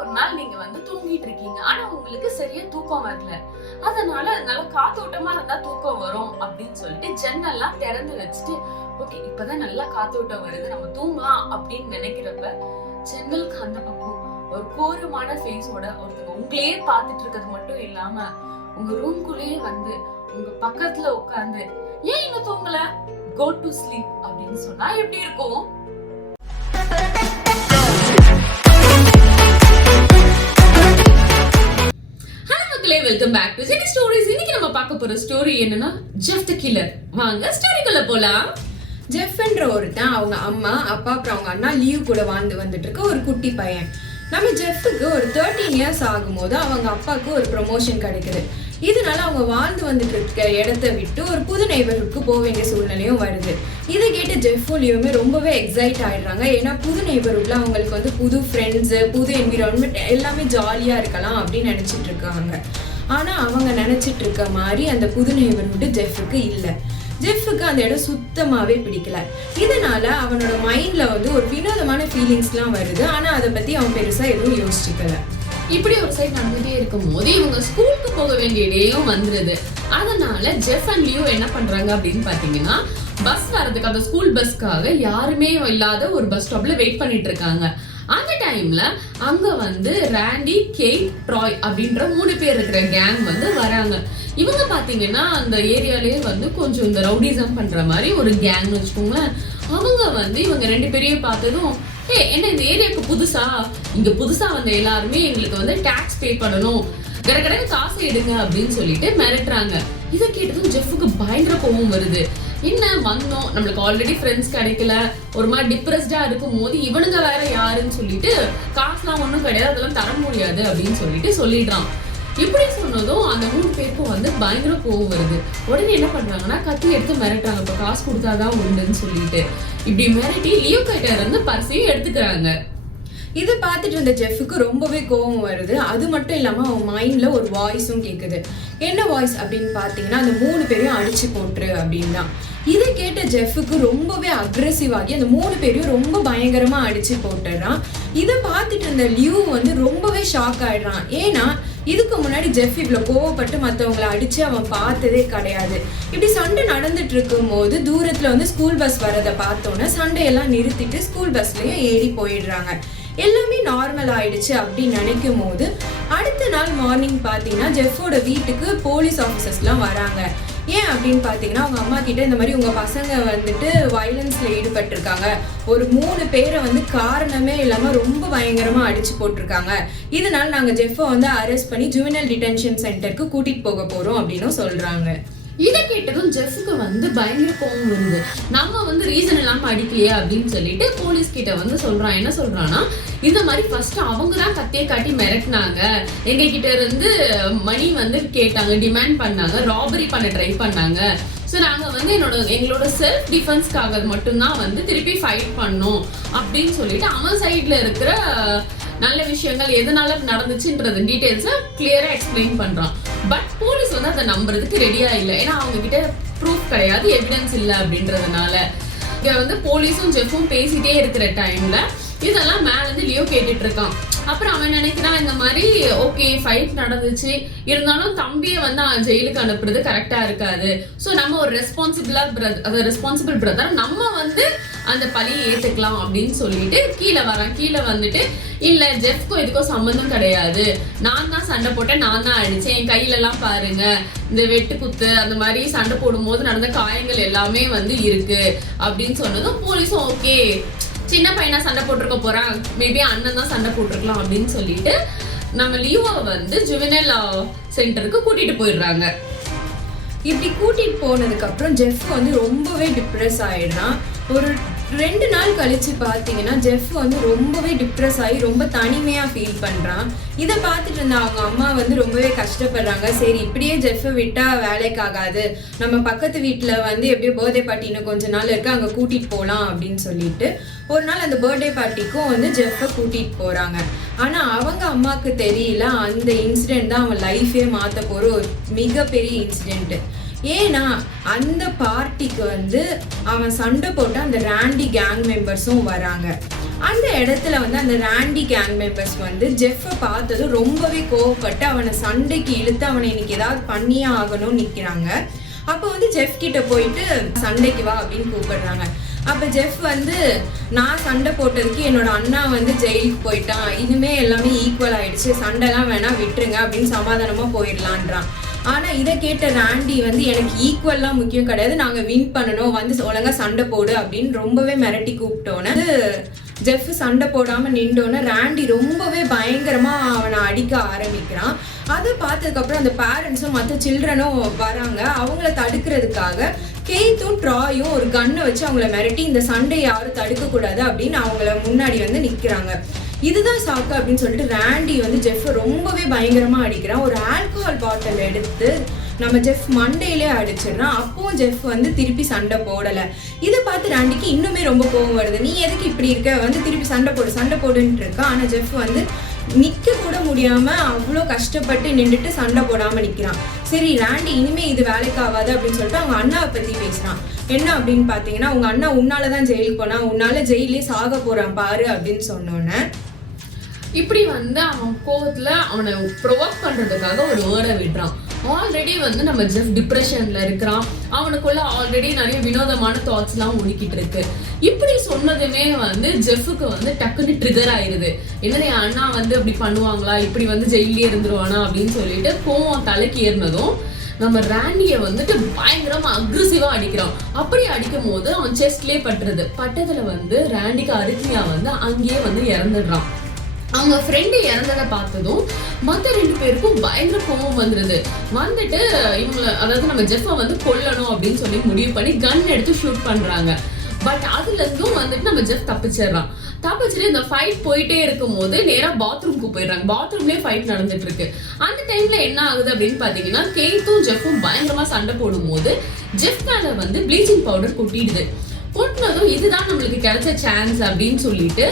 ஒரு நாள் நீங்க தூங்கிட்டு இருக்கீங்க, ஆனா உங்களுக்கு சரியா தூக்கம் வரல. அதனால நல்லா காத்தோட்டமா இருந்தா தூக்கம் வரும் அப்படின்னு சொல்லிட்டு ஜன்னல்லாம் திறந்து வச்சுட்டு, ஓகே இப்பதான் நல்லா காத்தோட்டம் வருது, நம்ம தூங்கலாம் அப்படின்னு நினைக்கிறப்ப ஜன்னலுக்கு அந்த பக்கம் ஒரு கோரமான ஃபேஸோட ஒருத்தங்க உங்களையே பார்த்துட்டு இருக்கிறது மட்டும் இல்லாம உங்க ரூம்குள்ளேயே உங்க பக்கத்துல உட்கார்ந்து, ஏன் இன்னும் தூங்கல, கோ டு ஸ்லீப் அப்படின்னு சொன்னா எப்படி இருக்கும்? Welcome back to Jenny stories. இன்னைக்கு நம்ம பார்க்க போற ஸ்டோரி என்னன்னா ஜெஃப் தி கில்லர். வாங்க ஸ்டோரிக்குள்ள போலாம். ஜெஃப்ன்ற ஒருத்தன் அவங்க அம்மா அப்பா அப்புறம் அவங்க அண்ணா லீவ் கூட வந்துட்டு இருக்க ஒரு குட்டி பையன். நம்ம ஜெஃப்க்கு ஒரு 13 இயர்ஸ் ஆகும்போது அவங்க அப்பாவுக்கு ஒரு ப்ரொமோஷன் கிடைக்குது. இதனால அவங்க வந்துட்டு இருக்க இடத்த விட்டு ஒரு புது நெய்பர்ஹுட்க்கு போக வேண்டிய சூழ்நிலையும் வருது. இதை கேட்டு ஜெஃப்பும் லியோவுமே ரொம்பவே எக்ஸைட் ஆயிடுறாங்க. ஏன்னா புது நெய்பர்ஹுட்ல அவங்களுக்கு புது ஃப்ரெண்ட்ஸ், புது என்விரான்மெண்ட் எல்லாமே ஜாலியா இருக்கலாம் அப்படின்னு நினைச்சிட்டு இருக்காங்க. ஆனா அவங்க நினைச்சிட்டு இருக்க மாதிரி அந்த புது நெய்பர்ஹுட் ஜெஃப்க்கு இல்லை. ஜெஃப்க்கு அந்த இடம் சுத்தமாவே பிடிக்கல. இதனால அவனோட மைண்ட்ல ஒரு வினோதமான ஃபீலிங்ஸ்லாம் வருது. ஆனா அதை பத்தி அவன் பெருசா எதுவும் யோசிச்சுக்கல. இப்படி ஒரு சைட் நடந்துட்டே இருக்கும் போது இவங்க ஸ்கூலுக்கு போக வேண்டிய இடையும் வந்துருது. அதனால ஜெஃப் அண்ட் லியோ என்ன பண்றாங்க அப்படின்னு பாத்தீங்கன்னா, பஸ் வரதுக்கு அந்த ஸ்கூல் பஸ்க்காக யாருமே இல்லாத ஒரு பஸ் ஸ்டாப்ல வெயிட் பண்ணிட்டு இருக்காங்க. அந்த டைம்ல அங்க ராண்டி, கெய்ட், ட்ராய் அப்படின்ற 3 பேர் இருக்கிற கேங் வராங்க. இவங்க பாத்தீங்கன்னா அந்த ஏரியாலே கொஞ்சம் இந்த ரவுடிசம் பண்ற மாதிரி ஒரு கேங்னு வச்சுக்கோங்களேன். அவங்க இவங்க 2 பேரையும் பார்த்ததும், என்ன இந்த ஏரியாவுக்கு புதுசா, இங்க புதுசா எல்லாருமே எங்களுக்கு டாக்ஸ் பே பண்ணணும், கடற்கடை காசு எடுங்க அப்படின்னு சொல்லிட்டு மிரட்டுறாங்க. இதை கேட்டதும் ஜெஃப்க்கு பயங்கர கோவம் வருது. என்ன வந்தோம், நம்மளுக்கு ஆல்ரெடி ஃப்ரெண்ட்ஸ் கிடைக்கல, ஒரு மாதிரி டிப்ரெஸ்டா இருக்கும் போது இவனுங்க வேற யாருன்னு சொல்லிட்டு காசுலாம் ஒன்றும் கிடையாது, அதெல்லாம் தர முடியாது அப்படின்னு சொல்லிட்டு சொல்லிடுறான். இப்படி சொன்னதும் அந்த 3 பேருக்கும் பயங்கர கோவம் வருது. உடனே என்ன பண்றாங்கன்னா கத்தி எடுத்து மிரட்டுறாங்க, இப்ப காசு கொடுத்தாதான் உண்டுன்னு சொல்லிட்டு. இப்படி மிரட்டி லியோ கிட்ட பர்சையும் எடுத்துக்கிறாங்க. இதை பார்த்துட்டு இருந்த ஜெஃப்க்கு ரொம்பவே கோவம் வருது. அது மட்டும் இல்லாம அவன் மைண்ட்ல ஒரு வாய்ஸும் கேக்குது. என்ன வாய்ஸ் அப்படின்னு பாத்தீங்கன்னா, அந்த 3 பேரையும் அடிச்சு போட்டுரு அப்படின்னு தான். இதை கேட்ட ஜெஃப்க்கு ரொம்பவே அக்ரெசிவ் ஆகி அந்த 3 பேரையும் ரொம்ப பயங்கரமா அடிச்சு போட்டுறான். இதை பார்த்துட்டு இருந்த லியூ ரொம்பவே ஷாக் ஆயிடுறான். ஏன்னா இதுக்கு முன்னாடி ஜெஃப் இவ்வளவு கோவப்பட்டு மற்றவங்களை அடிச்சு அவன் பார்த்ததே கிடையாது. இப்படி சண்டை நடந்துட்டு இருக்கும் போது தூரத்துல ஸ்கூல் பஸ் வரதை பார்த்தோன்னா சண்டையெல்லாம் நிறுத்திட்டு ஸ்கூல் பஸ்லயும் ஏறி போயிடுறாங்க. எல்லாமே நார்மல் ஆயிடுச்சு அப்படின்னு நினைக்கும் போது அடுத்த நாள் மார்னிங் பார்த்தீங்கன்னா ஜெஃபோட வீட்டுக்கு போலீஸ் ஆஃபீஸர்ஸ்லாம் வராங்க. ஏன் அப்படின்னு பார்த்தீங்கன்னா, அவங்க அம்மா கிட்ட இந்த மாதிரி உங்க பசங்க வயலன்ஸ்ல ஈடுபட்டிருக்காங்க, ஒரு 3 பேரை காரணமே இல்லாம ரொம்ப பயங்கரமா அடிச்சு போட்டிருக்காங்க, இதனால நாங்க ஜெஃபை அரெஸ்ட் பண்ணி ஜுவெனல் டிடென்ஷன் சென்டருக்கு கூட்டிட்டு போக போறோம் அப்படின்னு சொல்றாங்க. இதை கேட்டதும் ஜெஃப்க்கு பயங்கர கோவம் வருது. நம்ம ரீசன் இல்லாம அடிக்கலையா அப்படின்னு சொல்லிட்டு போலீஸ் கிட்ட சொல்றான். என்ன சொல்றான்னா, இந்த மாதிரி ஃபர்ஸ்ட் அவங்க தான் கத்தியை காட்டி மிரட்டினாங்க, எங்க கிட்ட இருந்து மணி கேட்டாங்க, டிமாண்ட் பண்ணாங்க, ராபரி பண்ண ட்ரை பண்ணாங்க. ஸோ நாங்கள் எங்களோட செல்ஃப் டிஃபென்ஸ்க்காக மட்டும்தான் திருப்பி ஃபைட் பண்ணோம் அப்படின்னு சொல்லிட்டு அவன் சைட்ல இருக்கிற நல்ல விஷயங்கள் எதனால நடந்துச்சுன்றது டீடைல்ஸை கிளியரா எக்ஸ்பிளைன் பண்றான். பட் போலீஸ் அதை நம்புறதுக்கு ரெடியா இல்லை. ஏன்னா அவங்க கிட்ட ப்ரூஃப் கிடையாது, எவிடன்ஸ் இல்லை அப்படின்றதுனால. இங்க போலீஸும் ஜெஃப்பும் பேசிட்டே இருக்கிற டைம்ல இதெல்லாம் மேல லியோ கேட்டுட்டு இருக்கான். அப்புறம் அவன் நினைக்கிறான், இந்த மாதிரி ஓகே ஃபைட் நடந்துச்சு, இருந்தாலும் தம்பியை ஜெயிலுக்கு அனுப்புறது கரெக்டா இருக்காது, ஸோ நம்ம ஒரு ரெஸ்பான்சிபிள் பிரதர் நம்ம அந்த பழியை ஏத்துக்கலாம் அப்படின்னு சொல்லிட்டு கீழே வரான். கீழே இல்ல ஜெஃப்க்கும் இதுக்கும் சம்பந்தம் கிடையாது, நான் தான் சண்டை போட்டேன், நான் தான் அடிச்சேன், என் கையில எல்லாம் பாருங்க இந்த வெட்டு குத்து அந்த மாதிரி சண்டை போடும் போது நடந்த காயங்கள் எல்லாமே இருக்கு அப்படின்னு சொன்னதும் போலீஸும் ஓகே, சின்ன பையனா சண்டை போட்டிருக்க போறான், மேபி அண்ணன் தான் சண்டை போட்டிருக்கலாம் அப்படின்னு சொல்லிட்டு நம்ம லியோவை ஜுவெனல் சென்டருக்கு கூட்டிட்டு போயிடுறாங்க. இப்படி கூட்டிட்டு போனதுக்கு அப்புறம் ஜெஃப் ரொம்பவே டிப்ரெஸ் ஆயிடுறான். ஒரு 2 நாள் கழிச்சு பார்த்தீங்கன்னா ஜெஃப் ரொம்பவே டிப்ரெஸ் ஆகி ரொம்ப தனிமையா ஃபீல் பண்றான். இதை பார்த்துட்டு இருந்த அவங்க அம்மா ரொம்பவே கஷ்டப்படுறாங்க. சரி இப்படியே ஜெஃப்பை விட்டா வேலைக்கு ஆகாது, நம்ம பக்கத்து வீட்டுல எப்படியோ பர்த்டே பார்ட்டி இன்னும் கொஞ்ச நாள் இருக்கு, அங்க கூட்டிட்டு போகலாம் அப்படின்னு சொல்லிட்டு ஒரு நாள் அந்த பர்த்டே பார்ட்டிக்கும் ஜெஃப்பை கூட்டிட்டு போறாங்க. ஆனா அவங்க அம்மாவுக்கு தெரியல, அந்த இன்சிடென்ட் தான் அவன் லைஃபே மாத்த போற ஒரு மிகப்பெரிய இன்சிடென்ட். ஏன்னா அந்த பார்ட்டிக்கு அவன் சண்டை போட்டு அந்த ராண்டி கேங் மெம்பர்ஸும் வராங்க. அந்த இடத்துல வந்து அந்த ராண்டி கேங் மெம்பர்ஸ் வந்து ஜெஃப்பை பார்த்ததும் ரொம்பவே கோவப்பட்டு அவனை சண்டைக்கு இழுத்து அவனை இன்னைக்கு ஏதாவது பண்ணியே ஆகணும்னு நிற்கிறாங்க. அப்போ வந்து ஜெஃப் கிட்ட போயிட்டு சண்டைக்கு வா அப்படின்னு கூப்பிடுறாங்க. அப்போ ஜெஃப் வந்து நான் சண்டை போட்டதுக்கு என்னோட அண்ணா வந்து ஜெயிலுக்கு போயிட்டான், இனிமே எல்லாமே ஈக்குவல் ஆயிடுச்சு, சண்டைலாம் வேணா விட்டுருங்க அப்படின்னு சமாதானமா போயிடலான்றான். ஆனா இதை கேட்ட ராண்டி வந்து எனக்கு ஈக்குவல்லாம் முக்கியம் கிடையாது, நாங்க வின் பண்ணணும், வந்து ஒழுங்கா சண்டை போடு அப்படின்னு ரொம்பவே மிரட்டி கூப்பிட்டோன்னு ஜெஃப் சண்டை போடாம நின்றோன்னு ராண்டி ரொம்பவே பயங்கரமா அவனை அடிக்க ஆரம்பிக்கிறான். அதை பார்த்ததுக்கப்புறம் அந்த பேரண்ட்ஸும் மற்ற சில்ட்ரனும் வராங்க. அவங்கள தடுக்கிறதுக்காக கெய்த்தும் ட்ராயும் ஒரு கன்னை வச்சு அவங்கள மிரட்டி இந்த சண்டையை யாரும் தடுக்கக்கூடாது அப்படின்னு அவங்கள முன்னாடி வந்து நிற்கிறாங்க. இதுதான் சாக்கு அப்படின்னு சொல்லிட்டு ராண்டி வந்து ஜெஃப்பை ரொம்பவே பயங்கரமாக அடிக்கிறான். ஒரு ஆல்கஹால் பாட்டில் எடுத்து நம்ம ஜெஃப் மண்டையிலே அடிச்சிடறான். அப்பவும் ஜெஃப் வந்து திருப்பி சண்டை போடலை. இதை பார்த்து ராண்டிக்கு இன்னுமே ரொம்ப கோவம் வருது. நீ எதுக்கு இப்படி இருக்க, வந்து திருப்பி சண்டை போடுன்ட்டு இருக்கா. ஆனால் ஜெஃப் வந்து நிற்க கூட முடியாமல் அவ்வளோ கஷ்டப்பட்டு நின்றுட்டு சண்டை போடாமல் நிற்கிறான். சரி ராண்டி இனிமே இது வேலைக்கு ஆகாது அப்படின்னு சொல்லிட்டு அவங்க அண்ணாவை பற்றி பேசுகிறான். என்ன அப்படின்னு பார்த்தீங்கன்னா, உங்கள் அண்ணா உன்னால தான் ஜெயிலுக்கு போனா, உன்னால ஜெயிலே சாக போகிறான் பாரு அப்படின்னு சொன்னோன்னே இப்படி வந்து அவன் கோவத்துல அவனை ப்ரொவோக் பண்றதுக்காக ஒரு வேர்டை விடுறான். ஆல்ரெடி வந்து நம்ம ஜெஃப் டிப்ரெஷன்ல இருக்கிறான், அவனுக்குள்ள ஆல்ரெடி நிறைய வினோதமான தாட்ஸ் எல்லாம் ஒழிக்கிட்டு இருக்கு. இப்படி சொன்னதுமே வந்து ஜெஃபுக்கு வந்து டக்குன்னு ட்ரிகர் ஆயிருது. என்னது அண்ணா வந்து அப்படி பண்ணுவாங்களா, இப்படி வந்து ஜெயிலே இருந்துருவானா அப்படின்னு சொல்லிட்டு கோவம் தலைக்கு ஏறினதும் நம்ம ராண்டியை வந்துட்டு பயங்கரமா அக்ரெசிவா அடிக்கிறான். அப்படி அடிக்கும் போது அவன் செஸ்ட்லயே பட்டதுல வந்து ராண்டிக்கு அரித்மியா வந்து அங்கேயே வந்து இறந்துடுறான். அவங்க ஃப்ரெண்டு இறந்ததை பார்த்ததும் மற்ற 2 பேருக்கும் பயங்கர கோவம் வந்துடுது. வந்துட்டு இவங்களை, அதாவது நம்ம ஜெஃப்பை வந்து கொல்லணும் அப்படின்னு சொல்லி முடிவு பண்ணி கன் எடுத்து ஷூட் பண்றாங்க. பட் அதுல இருந்தும் வந்துட்டு நம்ம ஜெஃப் தப்பிச்சிட்டு இந்த ஃபைட் போயிட்டே இருக்கும் போது நேரா பாத்ரூம்க்கு போயிடுறாங்க. பாத்ரூம்லயே ஃபைட் நடந்துட்டு இருக்கு. அந்த டைம்ல என்ன ஆகுது அப்படின்னு பாத்தீங்கன்னா, கேத்தும் ஜெஃப்பும் பயங்கரமா சண்டை போடும் போது ஜெஃப் மேல வந்து ப்ளீச்சிங் பவுடர் கொட்டிடுது. கொட்டினதும் இதுதான் நம்மளுக்கு கிடைச்ச சான்ஸ் அப்படின்னு சொல்லிட்டு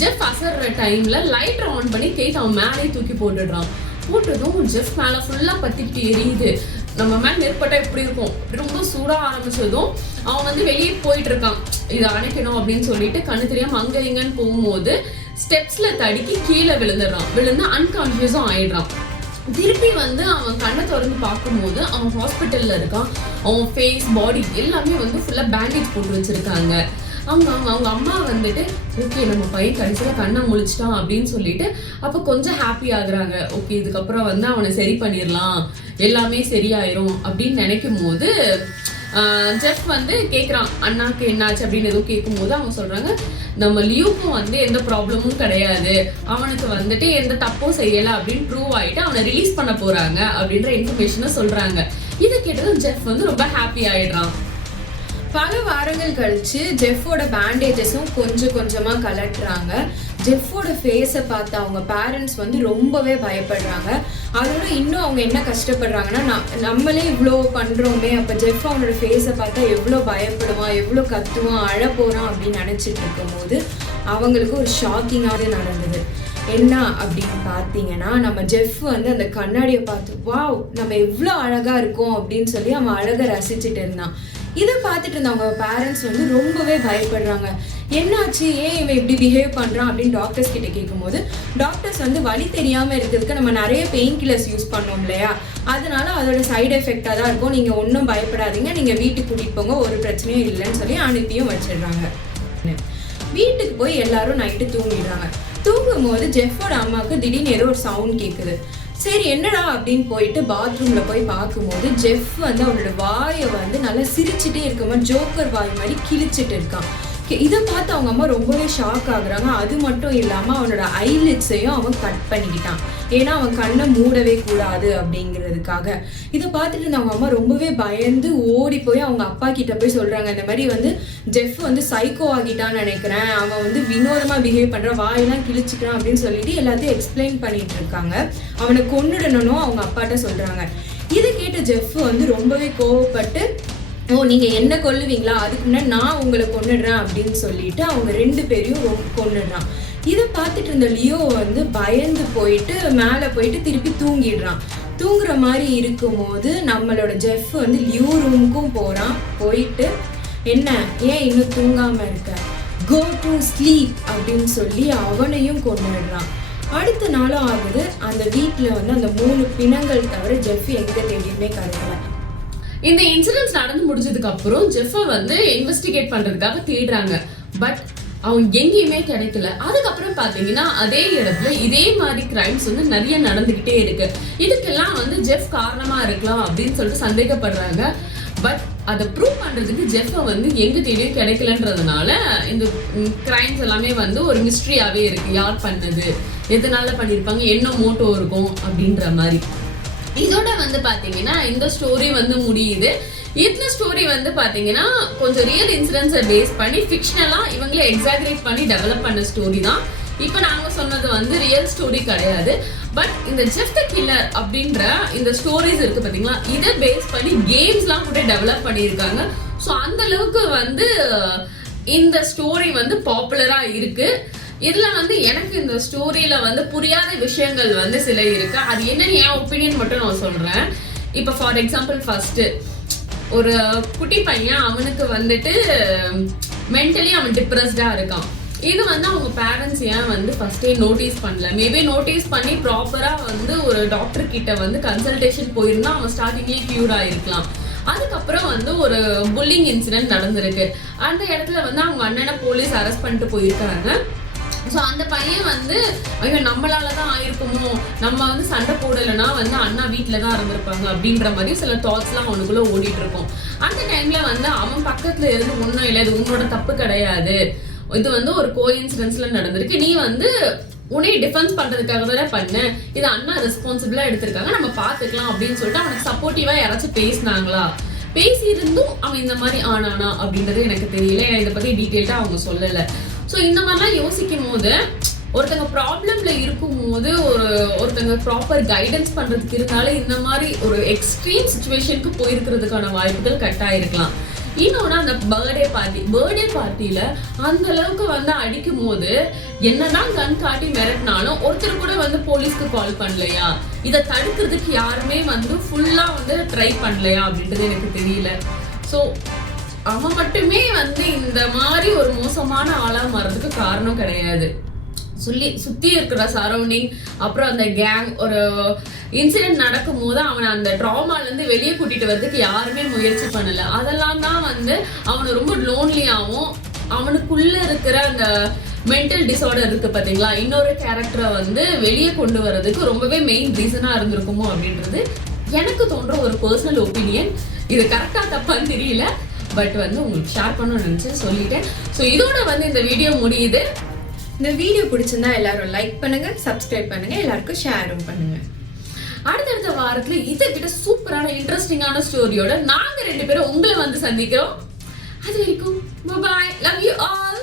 ஜெஃப் அசர்ற டைம்ல லைட்டர் ஆன் பண்ணி கேட் அவன் மேலே தூக்கி போட்டதும் ஜெஃப் மேல ஃபுல்லா பத்திக்கிட்டு எரியுது. நம்ம மேல நெருப்பட்டா எப்படி இருக்கும், ரொம்ப சூடா ஆரம்பிச்சதும் அவன் வந்து வெளியே போயிட்டு இருக்கான், இதை அணைக்கணும் அப்படின்னு சொல்லிட்டு கண்ணு தெரியாம அங்க இங்கன்னு போகும்போது ஸ்டெப்ஸ்ல தடுக்கி கீழே விழுந்து அன்கான்சியஸும் ஆயிடுறான். திருப்பி வந்து அவன் கண்ணை திறந்து பார்க்கும்போது அவன் ஹாஸ்பிட்டல்ல இருக்கான். அவன் ஃபேஸ் பாடி எல்லாமே வந்து ஃபுல்லா பேண்டேஜ் போட்டு வச்சிருக்காங்க. அவங்க அம்மா வந்துட்டு ஓகே நம்ம பையன் கடைசியில் கண்ணை முழிச்சிட்டான் அப்படின்னு சொல்லிட்டு அப்போ கொஞ்சம் ஹாப்பி ஆகுறாங்க. ஓகே இதுக்கப்புறம் வந்து அவனை சரி பண்ணிடலாம், எல்லாமே சரியாயிரும் அப்படின்னு நினைக்கும் போது ஜெஃப் வந்து கேட்குறான் அண்ணாக்கு என்னாச்சு அப்படின்னு எதுவும் கேட்கும் போது அவங்க சொல்றாங்க நம்ம லியூக்கும் வந்து எந்த ப்ராப்ளமும் கிடையாது, அவனுக்கு வந்துட்டு எந்த தப்பும் செய்யலை அப்படின்னு ப்ரூவ் ஆயிட்டு அவனை ரிலீஸ் பண்ண போறாங்க அப்படின்ற இன்ஃபர்மேஷனை சொல்றாங்க. இதை கேட்டதும் ஜெஃப் வந்து ரொம்ப ஹாப்பி ஆயிடுறான். பல வாரங்கள் கழிச்சு ஜெஃபோட பேண்டேஜஸும் கொஞ்சமா கலட்டுறாங்க. ஜெஃபோட ஃபேஸை பார்த்து அவங்க பேரண்ட்ஸ் வந்து ரொம்பவே பயப்படுறாங்க. அதோட இன்னும் அவங்க என்ன கஷ்டப்படுறாங்கன்னா, நம்மளே இவ்வளோ பண்ணுறோமே, அப்போ ஜெஃப் அவனோட ஃபேஸை பார்த்தா எவ்வளோ பயப்படுவான், எவ்வளோ கத்துவான், அழ போகிறான் அப்படின்னு நினச்சிட்டு இருக்கும் போது அவங்களுக்கு ஒரு ஷாக்கிங்காகவே நடந்தது. என்ன அப்படின்னு பார்த்தீங்கன்னா, நம்ம ஜெஃப் வந்து அந்த கண்ணாடியை பார்த்து வாவ் நம்ம எவ்வளோ அழகாக இருக்கோம் அப்படின்னு சொல்லி அவன் அழகை ரசிச்சுட்டு இருந்தான். இதை பார்த்துட்டு இருந்தவங்க பேரண்ட்ஸ் வந்து ரொம்பவே பயப்படுறாங்க. என்னாச்சு, ஏன் இவன் இப்படி பிஹேவ் பண்ணுறான் அப்படின்னு டாக்டர்ஸ் கிட்ட கேட்கும்போது டாக்டர்ஸ் வந்து வலி தெரியாமல் இருக்கிறதுக்கு நம்ம நிறைய பெயின் கில்லர்ஸ் யூஸ் பண்ணோம் இல்லையா, அதனால அதோட சைடு எஃபெக்டாக தான் இருக்கும், நீங்கள் ஒன்றும் பயப்படாதீங்க, நீங்கள் வீட்டுக்கு கூட்டிகிட்டு போங்க, ஒரு பிரச்சனையும் இல்லைன்னு சொல்லி அனுப்பியும் வச்சிடுறாங்க. வீட்டுக்கு போய் எல்லாரும் நைட்டு தூங்கிடுறாங்க. தூங்கும் போது ஜெஃபோட அம்மாவுக்கு திடீர்னு ஏதோ ஒரு சவுண்ட் கேட்குது. சரி என்னடா அப்படின்னு போயிட்டு பாத்ரூம்ல போய் பார்க்கும்போது ஜெஃப் வந்து அவனோட வாயை வந்து நல்லா சிரிச்சுட்டே இருக்க மாதிரி ஜோக்கர் வாய் மாதிரி கிழிச்சிட்டு இருக்கான். இதை பார்த்து அவங்க அம்மா ரொம்பவே ஷாக் ஆகுறாங்க. அது மட்டும் இல்லாமல் அவனோட ஐலிட்ஸையும் அவன் கட் பண்ணிக்கிட்டான், ஏன்னா அவன் கண்ணை மூடவே கூடாது அப்படிங்கிறதுக்காக. இதை பார்த்துட்டு இருந்த அவங்க அம்மா ரொம்பவே பயந்து ஓடி போய் அவங்க அப்பா கிட்ட போய் சொல்றாங்க, இந்த மாதிரி வந்து ஜெஃப் வந்து சைக்கோ ஆகிட்டான்னு நினைக்கிறேன், அவன் வந்து வினோதமா பிஹேவ் பண்றான், வாயெல்லாம் கிழிச்சுக்கிறான் அப்படின்னு சொல்லிட்டு எல்லாத்தையும் எக்ஸ்பிளைன் பண்ணிட்டு இருக்காங்க. அவனை கொன்னுடணும் அவங்க அப்பாட்ட சொல்றாங்க. இதை கேட்ட ஜெஃப் வந்து ரொம்பவே கோவப்பட்டு, ஓ நீங்கள் என்ன கொல்லுவீங்களா, அதுக்கு முன்னாடி நான் உங்களை கொன்னுடுறேன் அப்படின்னு சொல்லிட்டு அவங்க 2 பேரையும் கொன்னுடுறான். இதை பார்த்துட்டு இருந்த லியோ வந்து பயந்து போயிட்டு மேலே போயிட்டு திருப்பி தூங்கிடுறான். தூங்குற மாதிரி இருக்கும் போது நம்மளோட ஜெஃப் வந்து லியோ ரூமுக்கும் போகிறான். போயிட்டு என்ன ஏன் இன்னும் தூங்காமல் இருக்க, கோ டு ஸ்லீப் அப்படின்னு சொல்லி அவனையும் கொண்டுடுறான். அடுத்த நாளும் ஆகுது. அந்த வீட்டில் வந்து அந்த 3 பிணங்கள் தவிர ஜெஃப் எங்க தேடியுமே கிடைக்கல. இந்த இன்சிடென்ட்ஸ் நடந்து முடிஞ்சதுக்கு அப்புறம் ஜெஃபை வந்து இன்வெஸ்டிகேட் பண்றதுக்காக தேடுறாங்க. பட் அவன் எங்கேயுமே கிடைக்கல. அதுக்கப்புறம் பாத்தீங்கன்னா அதே இடத்துல இதே மாதிரி கிரைம்ஸ் வந்து நிறைய நடந்துகிட்டே இருக்கு. இதுக்கெல்லாம் வந்து ஜெஃப் காரணமா இருக்கலாம் அப்படின்னு சொல்லிட்டு சந்தேகப்படுறாங்க. பட் அதை ப்ரூவ் பண்றதுக்கு ஜெஃபை வந்து எங்க தேடியும் கிடைக்கலன்றதுனால இந்த கிரைம்ஸ் எல்லாமே வந்து ஒரு மிஸ்ட்ரியாவே இருக்கு. யார் பண்ணது, எதனால பண்ணிருப்பாங்க, என்ன மோட்டோ இருக்கும் அப்படின்ற மாதிரி. இதோட வந்து பாத்தீங்கன்னா இந்த ஸ்டோரி வந்து முடியுது. இந்த ஸ்டோரி வந்து பாத்தீங்கன்னா கொஞ்சம் ரியல் இன்சிடென்ட்ஸை பேஸ் பண்ணி ஃபிக்ஷனலா இவங்களே எக்ஸாகரேட் பண்ணி டெவலப் பண்ண ஸ்டோரி தான். இப்போ நாங்க சொன்னது வந்து ரியல் ஸ்டோரி கிடையாது. பட் இந்த ஜெஃப் த கில்லர் அப்படின்ற இந்த ஸ்டோரிஸ் இருக்கு பாத்தீங்களா, இதை பேஸ் பண்ணி கேம்ஸ்லாம் கூட டெவலப் பண்ணியிருக்காங்க. ஸோ அந்த அளவுக்கு வந்து இந்த ஸ்டோரி வந்து பாப்புலரா இருக்கு. இதுல வந்து எனக்கு இந்த ஸ்டோரியில வந்து புரியாத விஷயங்கள் வந்து சில இருக்கு. அது என்னன்னு என் ஒப்பீனியன் மட்டும் நான் சொல்றேன். இப்போ ஃபார் எக்ஸாம்பிள் ஃபர்ஸ்ட் ஒரு குட்டி பையன், அவனுக்கு வந்துட்டு மென்டலி அவன் டிப்ரெஸ்டா இருக்கான். இது வந்து அவங்க பேரண்ட்ஸ் ஏன் வந்து ஃபர்ஸ்டே நோட்டீஸ் பண்ணல? மேபி நோட்டீஸ் பண்ணி ப்ராப்பரா வந்து ஒரு டாக்டர் கிட்ட வந்து கன்சல்டேஷன் போயிருந்தா அவன் ஸ்டார்டிங்லேயே கியூர் ஆயிருக்கலாம். அதுக்கப்புறம் வந்து ஒரு புல்லிங் இன்சிடென்ட் நடந்திருக்கு. அந்த இடத்துல வந்து அவங்க அண்ணனை போலீஸ் அரெஸ்ட் பண்ணிட்டு போயிருக்காங்க. ஸோ அந்த பையன் வந்து ஐயோ நம்மளால தான் ஆயிருக்குமோ, நம்ம வந்து சண்டை போடலைன்னா வந்து அண்ணா வீட்டில் தான் இருந்திருப்பாங்க அப்படின்ற மாதிரி சில தாட்ஸ்லாம் அவனுக்குள்ள ஓடிட்டு இருக்கும். அந்த டைம்ல வந்து அவன் பக்கத்துல இருந்து ஒன்றும் இல்லை, இது உன்னோட தப்பு கிடையாது, இது வந்து ஒரு கோஇன்சிடென்ஸ்ல நடந்திருக்கு, நீ வந்து உன்னை டிஃபென்ஸ் பண்றதுக்காக தானே பண்ண, இது அண்ணா ரெஸ்பான்சிபிளா எடுத்திருக்காங்க, நம்ம பாத்துக்கலாம் அப்படின்னு சொல்லிட்டு அவனுக்கு சப்போர்ட்டிவா யாராச்சும் பேசினாங்களா? பேசி இருந்தும் அவன் இந்த மாதிரி ஆனானா அப்படின்றது எனக்கு தெரியல. ஏன்னா இதை பத்தி டீட்டெயில்டா அவங்க சொல்லலை. ஸோ இந்த மாதிரிலாம் யோசிக்கும் போது ஒருத்தங்க ப்ராப்ளம்ல இருக்கும் போது ஒருத்தங்க ப்ராப்பர் கைடன்ஸ் பண்றதுக்கு இருந்தாலும் இந்த மாதிரி ஒரு எக்ஸ்ட்ரீம் சுச்சுவேஷனுக்கு போயிருக்கிறதுக்கான வாய்ப்புகள் கட்டாயிருக்கலாம். இன்னொன்னு அந்த பர்த்டே பார்ட்டியில அந்த அளவுக்கு வந்து அடிக்கும் போது என்னதான் கன் காட்டி மிரட்டினாலும் ஒருத்தர் கூட வந்து போலீஸ்க்கு கால் பண்ணலையா? இதை தடுக்கிறதுக்கு யாருமே வந்து ஃபுல்லா வந்து ட்ரை பண்ணலையா அப்படின்றது எனக்கு தெரியல. ஸோ அவன் மட்டுமே வந்து இந்த மாதிரி ஒரு மோசமான ஆளா மாறதுக்கு காரணம் கிடையாது. சுத்தி இருக்கிற சரௌண்டிங், அப்புறம் அந்த கேங், ஒரு இன்சிடென்ட் நடக்கும் போது அவனை அந்த ட்ராமால இருந்து வெளியே கூட்டிட்டு வரதுக்கு யாருமே முயற்சி பண்ணல. அதெல்லாம் தான் வந்து அவனை ரொம்ப லோன்லியாவும், அவனுக்குள்ள இருக்கிற அந்த மென்டல் டிசார்டர் இருக்கு பாத்தீங்களா, இன்னொரு கேரக்டரை வந்து வெளியே கொண்டு வர்றதுக்கு ரொம்பவே மெயின் ரீசனா இருந்திருக்குமோ அப்படின்றது எனக்கு தோன்ற ஒரு பர்சனல் ஒப்பீனியன். இது கரெக்டா தப்பான்னு தெரியல, பட் வந்து உங்களுக்கு ஷேர் பண்ணணும்னு நினைச்சு சொல்லிட்டேன். ஸோ இதோட வந்து இந்த வீடியோ முடியுது. இந்த வீடியோ பிடிச்சிருந்தா எல்லாரும் லைக் பண்ணுங்க, சப்ஸ்கிரைப் பண்ணுங்க, எல்லாருக்கும் ஷேரும் பண்ணுங்க. அடுத்தடுத்த வாரத்துல இதை விட சூப்பரான இன்ட்ரெஸ்டிங்கான ஸ்டோரியோட நாங்க 2 பேரும் உங்களை வந்து சந்திக்கிறோம். அது வரைக்கும் பை, லவ் யூ ஆல்.